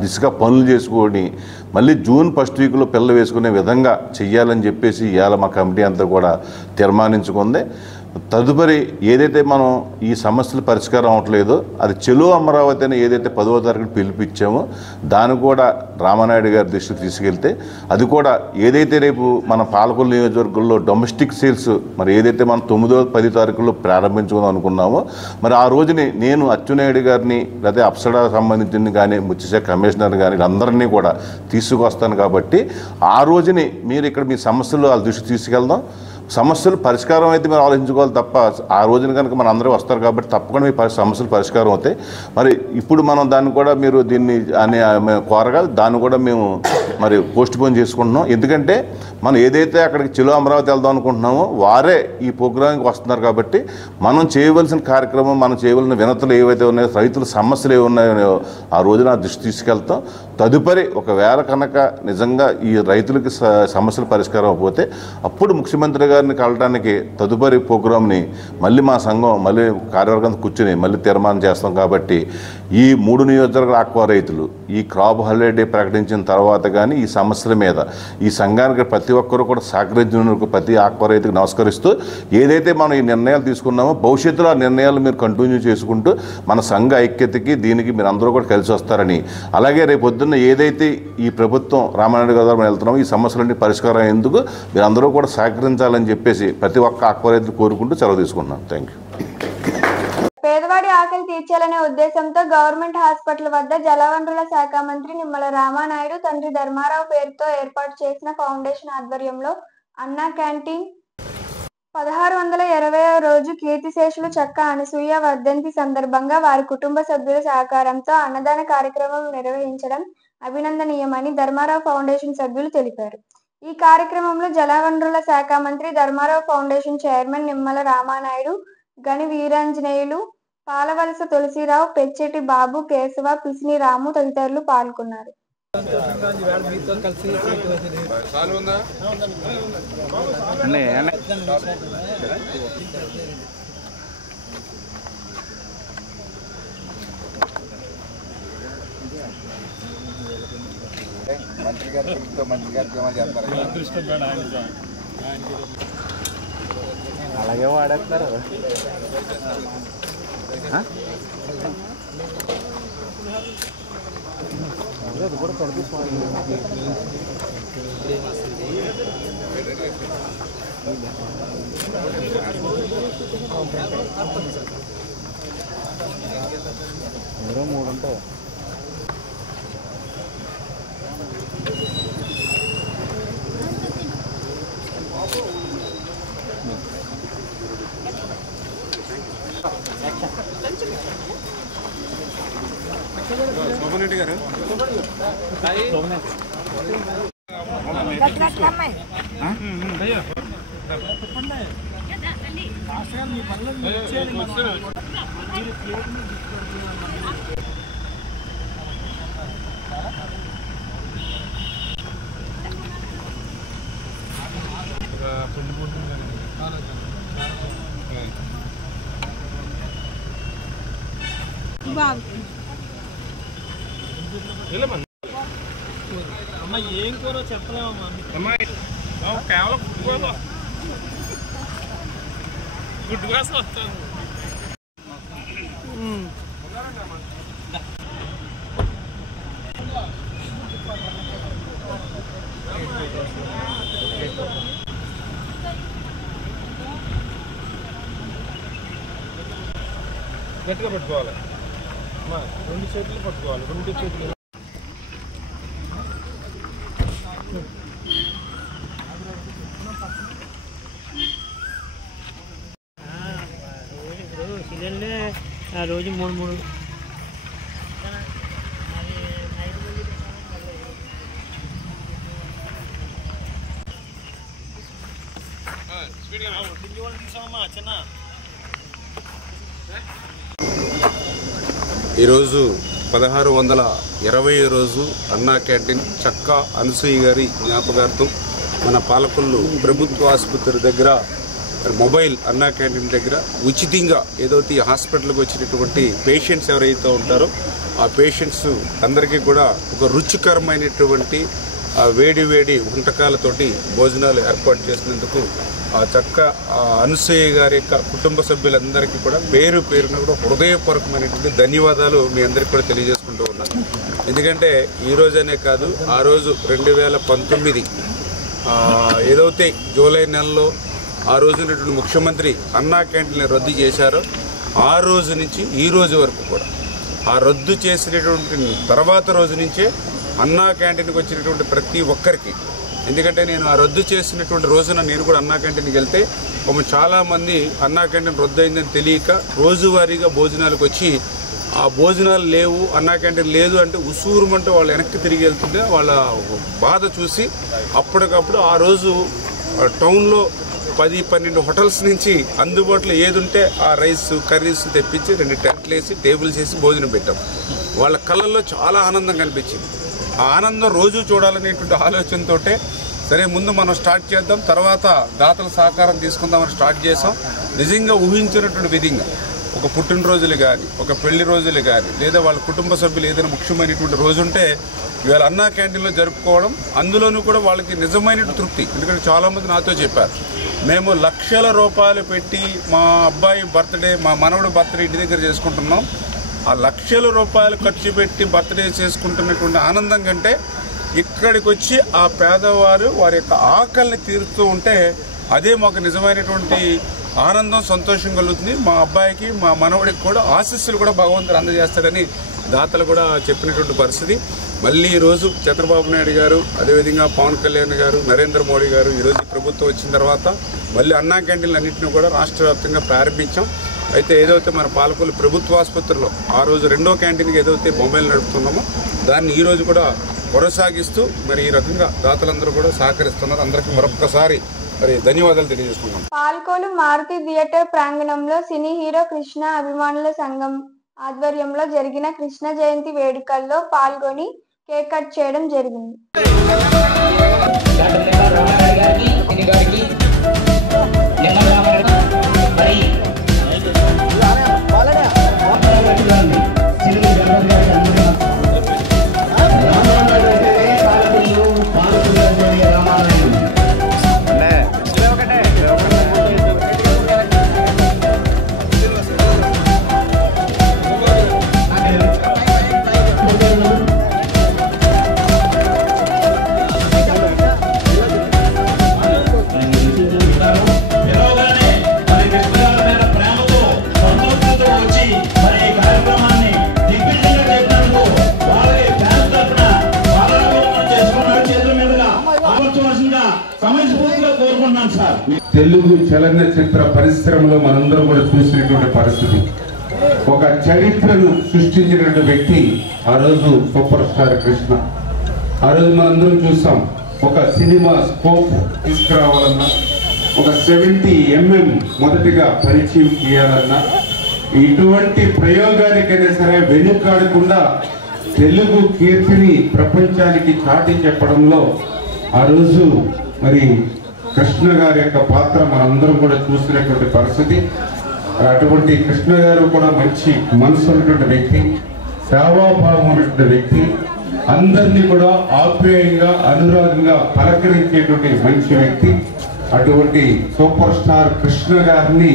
దిశగా పనులు చేసుకొని మళ్ళీ జూన్ ఫస్ట్ వీక్లో పిల్ల వేసుకునే విధంగా చెయ్యాలని చెప్పేసి ఇవాళ మా కమిటీ అంతా కూడా తీర్మానించుకుంది. తదుపరి ఏదైతే మనం ఈ సమస్యలు పరిష్కారం అవ్వట్లేదో అది చెలో అమరావతి అని ఏదైతే 10వ తారీఖున పిలిపించామో దాన్ని కూడా రామానాయుడు గారి దృష్టికి తీసుకెళ్తే అది కూడా ఏదైతే రేపు మన పాలకొల్లు నియోజకవర్గంలో డొమెస్టిక్ సేల్స్ మరి ఏదైతే మనం 9వ 10 తారీఖులో ప్రారంభించుకుందాం అనుకున్నామో మరి ఆ రోజుని నేను అచ్చెన్నాయుడు గారిని లేకపోతే అప్సడా సంబంధించిన కానీ మత్స్యశాఖ కమిషనర్ కానీ అందరినీ కూడా తీసుకొస్తాను కాబట్టి ఆ రోజుని మీరు ఇక్కడ మీ సమస్యలు వాళ్ళ దృష్టికి తీసుకెళ్దాం. సమస్యలు పరిష్కారం అయితే మీరు ఆలోచించుకోవాలి తప్ప ఆ రోజున కనుక మన అందరూ వస్తారు కాబట్టి తప్పకుండా మీ సమస్యలు పరిష్కారం అవుతాయి. మరి ఇప్పుడు మనం దాన్ని కూడా మీరు దీన్ని అని కోరగా దాన్ని కూడా మేము మరి పోస్ట్ పోన్ చేసుకుంటున్నాం. ఎందుకంటే మనం ఏదైతే అక్కడికి చెలో అమరావతి వెళ్దాం అనుకుంటున్నామో వారే ఈ ప్రోగ్రాంకి వస్తున్నారు కాబట్టి మనం చేయవలసిన కార్యక్రమం మనం చేయవలసిన వినతులు ఏవైతే ఉన్నాయో రైతుల సమస్యలు ఏవి ఉన్నాయో ఆ రోజున దృష్టి తీసుకెళ్తాం. తదుపరి ఒకవేళ కనుక నిజంగా ఈ రైతులకి సమస్యలు పరిష్కారం అయిపోతే అప్పుడు ముఖ్యమంత్రి గారిని కలవడానికి తదుపరి ప్రోగ్రామ్ని మళ్ళీ మా సంఘం మళ్ళీ కార్యవర్గంతో కూర్చుని మళ్ళీ తీర్మానం చేస్తాం. కాబట్టి ఈ 3 నియోజకవర్గాల ఆక్వా రైతులు ఈ క్రాప్ హాలిడే ప్రకటించిన తర్వాత కానీ ఈ సమస్యల మీద ఈ సంఘానికి ప్రతి ఒక్కరూ కూడా సహకరించినందుకు ప్రతి ఆక్వా రైతుకు నమస్కరిస్తూ ఏదైతే మనం ఈ నిర్ణయాలు తీసుకున్నామో భవిష్యత్తులో ఆ నిర్ణయాలు మీరు కంటిన్యూ చేసుకుంటూ మన సంఘ ఐక్యతకి దీనికి మీరు అందరూ కూడా కలిసి వస్తారని, అలాగే రేపు పొద్దున్న ఏదైతే ఈ ప్రభుత్వం రామానాయుడు గారు మనం వెళ్తున్నామో ఈ సమస్యలన్నీ పరిష్కారం అయ్యేందుకు మీరు అందరూ కూడా సహకరించాలని చెప్పేసి ప్రతి ఒక్క ఆక్వా రైతు కోరుకుంటూ సెలవు తీసుకుంటున్నాను. Thank you. పేదవాడి ఆకలి తీర్చాలనే ఉద్దేశంతో గవర్నమెంట్ హాస్పిటల్ వద్ద జలవనరుల శాఖ మంత్రి నిమ్మల రామానాయుడు తండ్రి ధర్మారావు పేరుతో ఏర్పాటు చేసిన ఫౌండేషన్ ఆధ్వర్యంలో అన్నా క్యాంటీన్ 1620వ రోజు కీర్తిశేషులు చక్క అనసూయ వర్ధంతి సందర్భంగా వారి కుటుంబ సభ్యుల సహకారంతో అన్నదాన కార్యక్రమం నిర్వహించడం అభినందనీయమని ధర్మారావు ఫౌండేషన్ సభ్యులు తెలిపారు. ఈ కార్యక్రమంలో జలవనరుల శాఖ మంత్రి, ధర్మారావు ఫౌండేషన్ చైర్మన్ నిమ్మల రామానాయుడు, గని వీరాంజనేయులు, పాలవలస తులసిరావు, పెచ్చెటి బాబు, కేశవ, పిసిని రాము తదితరులు పాల్గొన్నారు. మంత్రి గారు మంచి కార్యక్రమాలు చేస్తారు. అలాగే వాడేస్తారు. అది కూడా ఎవరో 3 ఉంటాయి. శోభనరెడ్డి గారు అమ్మ ఏం కూర చెప్పలేమమ్మా. కేవలం గుడ్డు కోసం వస్తాను. గట్టిగా పట్టుకోవాలి, 2 చేతులు పట్టుకోవాలి, 2 చేతులు. ఆ రోజు 3 ఈరోజు 1620 రోజు అన్నా క్యాంటీన్ చక్క అనసూయ గారి జ్ఞాపకార్థం మన పాలకొల్లు ప్రభుత్వ ఆసుపత్రి దగ్గర మొబైల్ అన్నా క్యాంటీన్ దగ్గర ఉచితంగా ఏదైతే హాస్పిటల్కి వచ్చినటువంటి పేషెంట్స్ ఎవరైతే ఉంటారో ఆ పేషెంట్స్ అందరికీ కూడా ఒక రుచికరమైనటువంటి వేడి వేడి వంటకాలతోటి భోజనాలు ఏర్పాటు చేసినందుకు ఆ చక్క అనసూయ గారి యొక్క కుటుంబ సభ్యులందరికీ కూడా పేరు పేరున కూడా హృదయపూర్వకమైనటువంటి ధన్యవాదాలు మీ అందరికీ కూడా తెలియజేసుకుంటూ ఉన్నాను. ఎందుకంటే ఈ రోజనే కాదు, ఆ రోజు 2019 ఏదైతే జూలై నెలలో ఆ రోజునటువంటి ముఖ్యమంత్రి అన్నా క్యాంటీన్లు రద్దు చేశారో ఆ రోజు నుంచి ఈ రోజు వరకు కూడా ఆ రద్దు చేసినటువంటి తర్వాత రోజు నుంచే అన్నా క్యాంటీన్కి వచ్చినటువంటి ప్రతి ఒక్కరికి, ఎందుకంటే నేను ఆ రద్దు చేసినటువంటి రోజున నేను కూడా అన్నా క్యాంటీన్కి వెళ్తే చాలామంది అన్నా క్యాంటీన్ రద్దు అయిందని తెలియక రోజువారీగా భోజనాలకు వచ్చి ఆ భోజనాలు లేవు, అన్నా క్యాంటీన్ లేదు అంటే ఉసూరుమంటూ వాళ్ళు వెనక్కి తిరిగి వెళ్తుంటే వాళ్ళ బాధ చూసి అప్పటికప్పుడు ఆ రోజు టౌన్లో 10-12 హోటల్స్ నుంచి అందుబాటులో ఏది ఉంటే ఆ రైస్ కర్రీస్ తెప్పించి 2 టెంట్లు వేసి టేబుల్స్ వేసి భోజనం పెట్టాం. వాళ్ళ కళ్ళల్లో చాలా ఆనందం కనిపించింది. ఆ ఆనందం రోజు చూడాలనేటువంటి ఆలోచనతో సరే ముందు మనం స్టార్ట్ చేద్దాం, తర్వాత దాతల సహకారం తీసుకుందామని స్టార్ట్ చేసాం. నిజంగా ఊహించినటువంటి విధంగా ఒక పుట్టినరోజులు కానీ, ఒక పెళ్లి రోజులు కానీ, లేదా వాళ్ళ కుటుంబ సభ్యులు ఏదైనా ముఖ్యమైనటువంటి రోజు ఉంటే ఇవాళ అన్నా క్యాంటీన్లో జరుపుకోవడం, అందులోనూ కూడా వాళ్ళకి నిజమైన తృప్తి. ఎందుకంటే చాలామంది నాతో చెప్పారు, మేము లక్షల రూపాయలు పెట్టి మా అబ్బాయి బర్త్డే, మా మనవడు బర్త్డే ఇంటి దగ్గర చేసుకుంటున్నాం. ఆ లక్షల రూపాయలు ఖర్చు పెట్టి బర్త్డే చేసుకుంటున్నటువంటి ఆనందం కంటే ఇక్కడికి వచ్చి ఆ పేదవారు వారి యొక్క ఆకలిని తీరుస్తూ ఉంటే అదే మాకు నిజమైనటువంటి ఆనందం, సంతోషం కలుగుతుంది. మా అబ్బాయికి, మా మనవడికి కూడా ఆశీస్సులు కూడా భగవంతుడు అందజేస్తాడని దాతలు కూడా చెప్పినటువంటి పరిస్థితి. మళ్ళీ ఈరోజు చంద్రబాబు నాయుడు గారు, అదేవిధంగా పవన్ కళ్యాణ్ గారు, నరేంద్ర మోడీ గారు ఈరోజు ప్రభుత్వం వచ్చిన తర్వాత మళ్ళీ అన్నా క్యాంటీన్లు అన్నింటినీ కూడా రాష్ట్ర వ్యాప్తంగా ప్రారంభించాం. అయితే ఏదైతే మన పాలకొల్లు ప్రభుత్వ ఆసుపత్రిలో ఆ రోజు 2వ క్యాంటీన్కి ఏదైతే బొమ్మలు నడుపుతున్నామో దాన్ని ఈరోజు కూడా కొనసాగిస్తూ మరి ఈ రకంగా దాతలందరూ కూడా సహకరిస్తున్నారు. అందరికీ మరొకసారి మరి ధన్యవాదాలు తెలియజేసుకున్నాం. పాలకొల్లు మారుతి థియేటర్ ప్రాంగణంలో సినీ హీరో కృష్ణ అభిమానుల సంఘం ఆధ్వర్యంలో జరిగిన కృష్ణ జయంతి వేడుకల్లో పాల్గొని కేక్ కట్ చేయడం జరిగింది. తెలుగు చలనచిత్ర పరిశ్రమలో మనందరం కూడా చూసినటువంటి పరిస్థితి, ఒక చరిత్రను సృష్టించినటువంటి వ్యక్తి ఆ రోజు సూపర్ స్టార్ కృష్ణ. ఆ రోజు మనందరం చూసాం, ఒక సినిమా స్కోప్ తీసుకురావాలన్నా, ఒక 70 mm మొదటిగా పరిచయం చేయాలన్నా, ఇటువంటి ప్రయోగానికైనా సరే వెనుకాడకుండా తెలుగు కీర్తిని ప్రపంచానికి చాటి చెప్పడంలో ఆ రోజు మరి కృష్ణ గారి యొక్క పాత్ర మనందరం కూడా చూసినటువంటి పరిస్థితి. అటువంటి కృష్ణ గారు కూడా మంచి మనసు ఉన్నటువంటి వ్యక్తి, సేవాభావం ఉన్నటువంటి వ్యక్తి, అందరినీ కూడా ఆప్యాయంగా అనురాగంగా పలకరించేటువంటి మంచి వ్యక్తి. అటువంటి సూపర్ స్టార్ కృష్ణ గారిని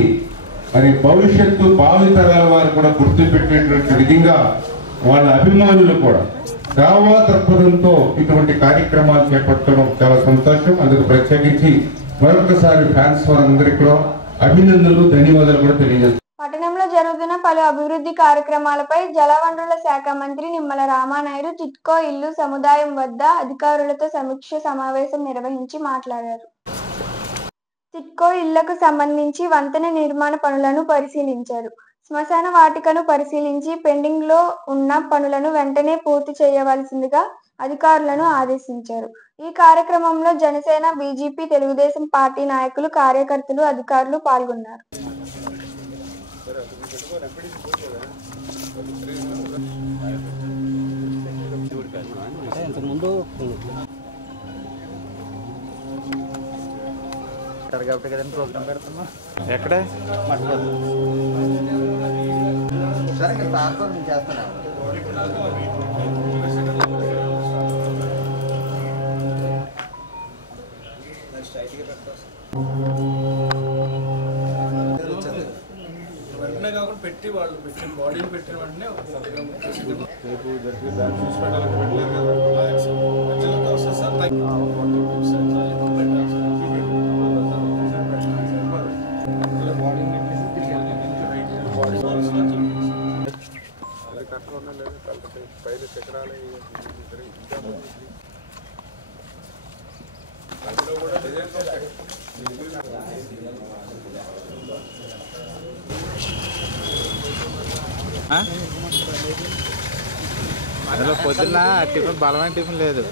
మరి భవిష్యత్తు భావితరాల వారు కూడా గుర్తుపెట్టేటువంటి విధంగా వాళ్ళ అభిమానులు కూడా సేవా దృక్పథంతో ఇటువంటి కార్యక్రమాలు చేపట్టడం చాలా సంతోషం. అందుకు ప్రత్యేకించి మరొకసారి ఫ్యాన్స్ వారందరికీ కూడా అభినందనలు, ధన్యవాదాలు కూడా తెలియజేస్తాను. పట్టణంలో జరుగుతున్న పలు అభివృద్ధి కార్యక్రమాలపై జలవనరుల శాఖ మంత్రి నిమ్మల రామానాయుడు టిట్కో ఇల్లు సముదాయం వద్ద అధికారులతో సమీక్ష సమావేశం నిర్వహించి మాట్లాడారు. టిట్కో ఇళ్లకు సంబంధించి వంతెన నిర్మాణ పనులను పరిశీలించారు. శ్మశాన వాటికను పరిశీలించి పెండింగ్ లో ఉన్న పనులను వెంటనే పూర్తి చేయవలసిందిగా అధికారులను ఆదేశించారు. ఈ కార్యక్రమంలో జనసేన, బీజేపీ, తెలుగుదేశం పార్టీ నాయకులు, కార్యకర్తలు, అధికారులు పాల్గొన్నారు. ఎక్కడ వెంటనే కాకుండా పెట్టి వాళ్ళు పెట్టిన బాడీని పెట్టిన వెంటనే అందులో పొద్దున్న టిఫిన్ బలమైన టిఫిన్ లేదు.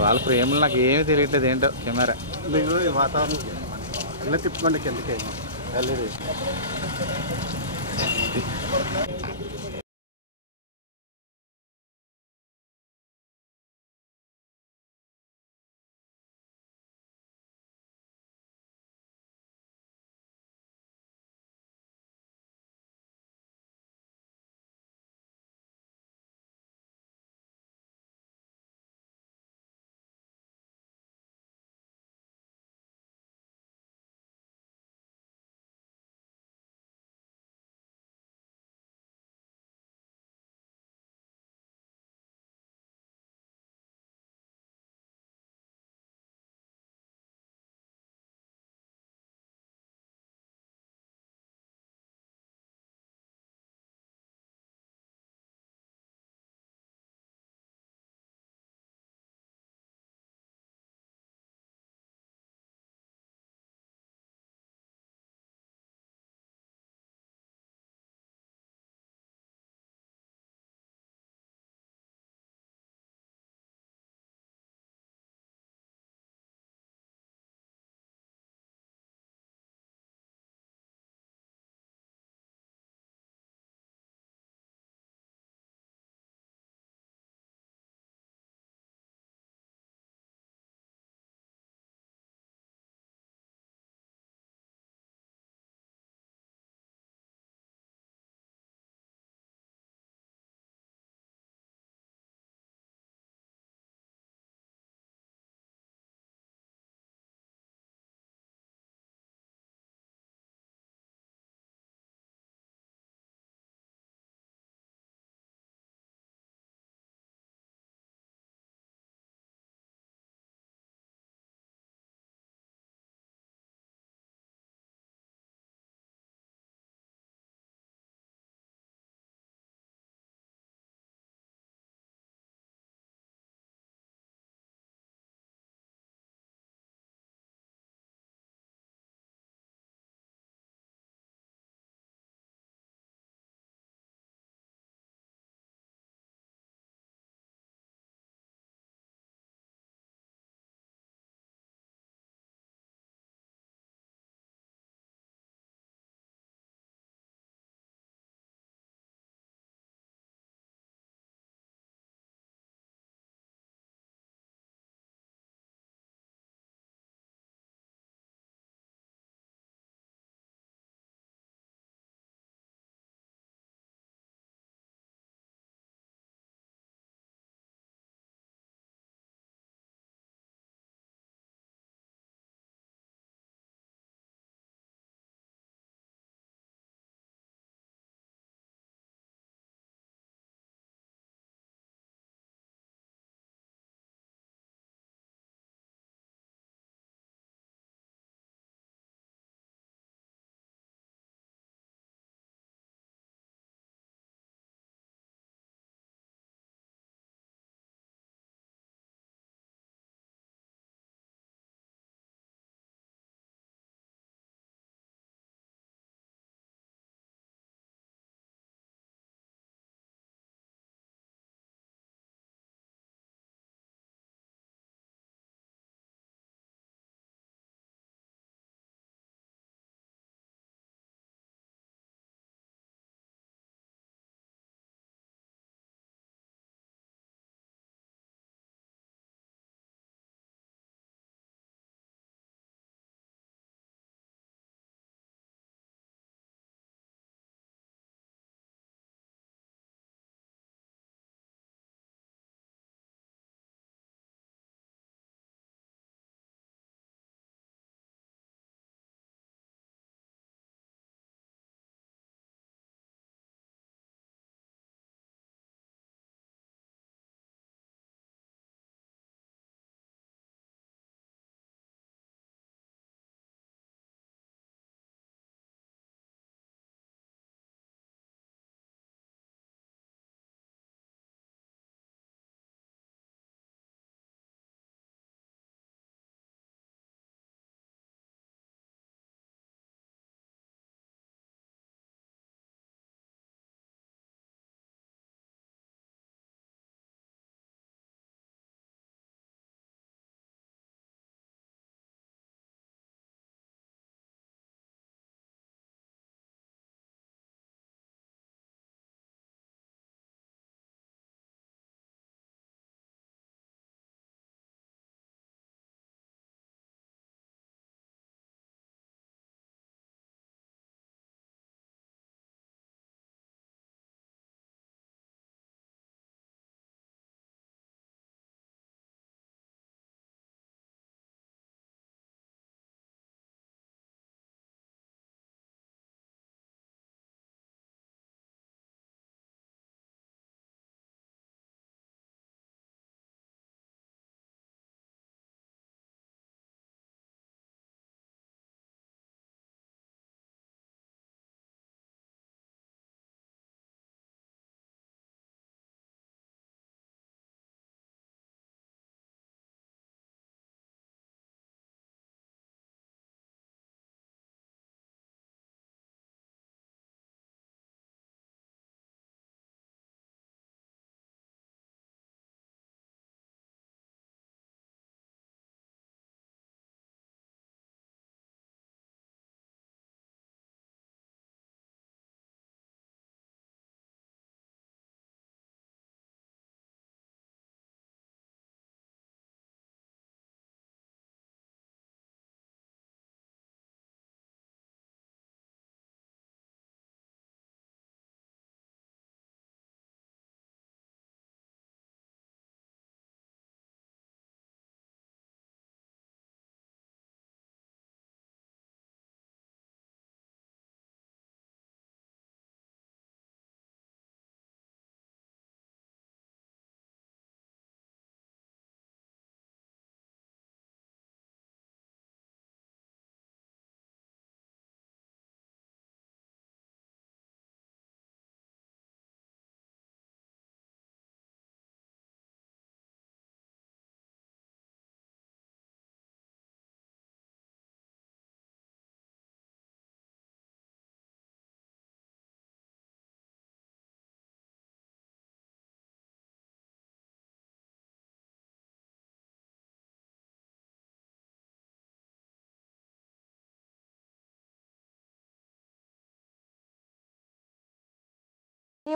వాళ్ళ ప్రేమలు నాకు ఏమీ తెలియట్లేదు ఏంటో కెమెరా మీకు ఈ వాతావరణం ఇలా తిప్పుకోండి కిందకి వెళ్ళేది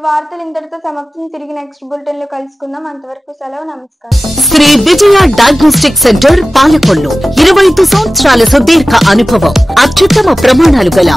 వార్తలు ఇంతటితో సమాప్తం. తిరిగి నెక్స్ట్ బులెటిన్ లో కలుసుకుందాం. అంతవరకు సెలవు. నమస్కారం. శ్రీ విజయ డయాగ్నోస్టిక్ సెంటర్ పాలకొల్లు 25 సంవత్సరాల సుదీర్ఘ అనుభవం, అత్యుత్తమ ప్రమాణాలు గల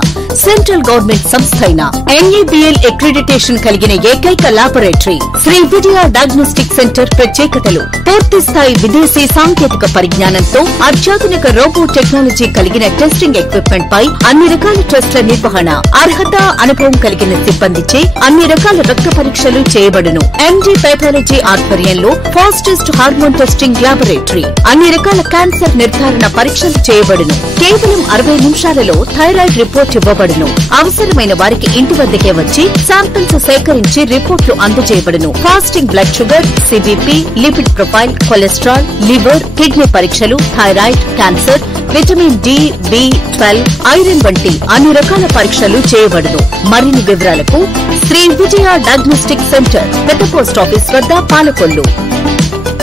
సెంట్రల్ గవర్నమెంట్ సంస్థ అయిన NABL అక్రిడిటేషన్ కలిగిన ఏకైక laboratory Shri Vijaya diagnostic centre ప్రత్యేకతలు పూర్తి స్థాయి విదేశీ సాంకేతిక పరిజ్ఞానంతో అత్యాధునిక రోబో టెక్నాలజీ కలిగిన టెస్టింగ్ ఎక్విప్మెంట్ పై అన్ని రకాల టెస్టుల నిర్వహణ, అర్హత, అనుభవం కలిగిన సిబ్బందిచే అన్ని రకాల రక్త పరీక్షలు చేయబడును. MD పైథాలజీ ఆధ్వర్యంలో ఫాస్టెస్ట్ హార్మోన్ టెస్టింగ్ ల్యాబొరేటరీ, అన్ని రకాల క్యాన్సర్ నిర్ధారణ పరీక్షలు చేయబడును. కేవలం 60 నిమిషాలలో థైరాయిడ్ రిపోర్ట్ ఇవ్వబడును. అవసరమైన వారికి ఇంటి వద్దకే వచ్చి శాంపిల్స్ సేకరించి రిపోర్ట్లు అందజేయబడును. Fasting blood sugar, CBP, lipid profile, cholesterol, liver, kidney పరీక్షలు, thyroid, cancer, vitamin D, B12, iron వంటి అన్ని రకాల పరీక్షలు చేయబడును. మరిన్ని వివరాలకు శ్రీ విజయ డయాగ్నోస్టిక్ సెంటర్, పెద్ద పోస్ట్ ఆఫీస్ వద్ద, పాలకొల్లు.